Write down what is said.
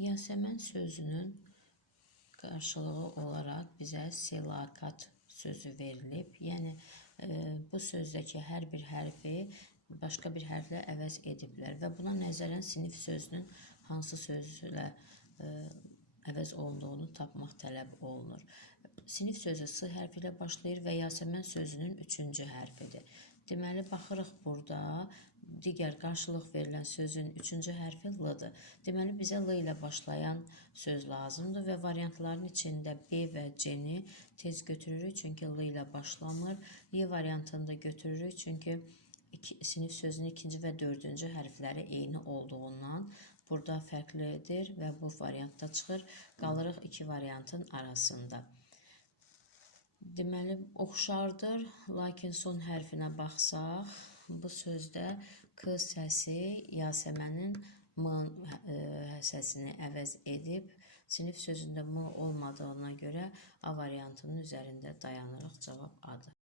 Yasəmən sözünün qarşılığı olaraq bizə silakat sözü verilib. Yəni, bu sözdəki hər bir hərfi başqa bir hərflə əvəz ediblər və buna nəzərən sinif sözünün hansı sözlə əvəz olunduğunu tapmaq tələb olunur. Sinif sözü S hərfi ilə başlayır və Yasəmən sözünün 3-cü hərfidir. Deməli, baxırıq burada digər qarşılıq verilən sözün 3-cü hərfi L-dır. Deməli, bizə L ilə başlayan söz lazımdır və variantların içində B və C-ni tez götürürük, çünki L ilə başlamır. Y variantını da götürürük, çünki sinif sözünün 2-ci və 4-cü hərfləri eyni olduğundan burada fərqlidir və bu variantda çıxır. Qalırıq iki variantın arasında. Deməli, oxşardır, lakin son hərfinə baxsaq, bu sözdə K səsi Yasəmənin M səsini əvəz edib. Sinif sözündə M olmadığına görə A variantının üzərində dayanırıq, cavab Adır.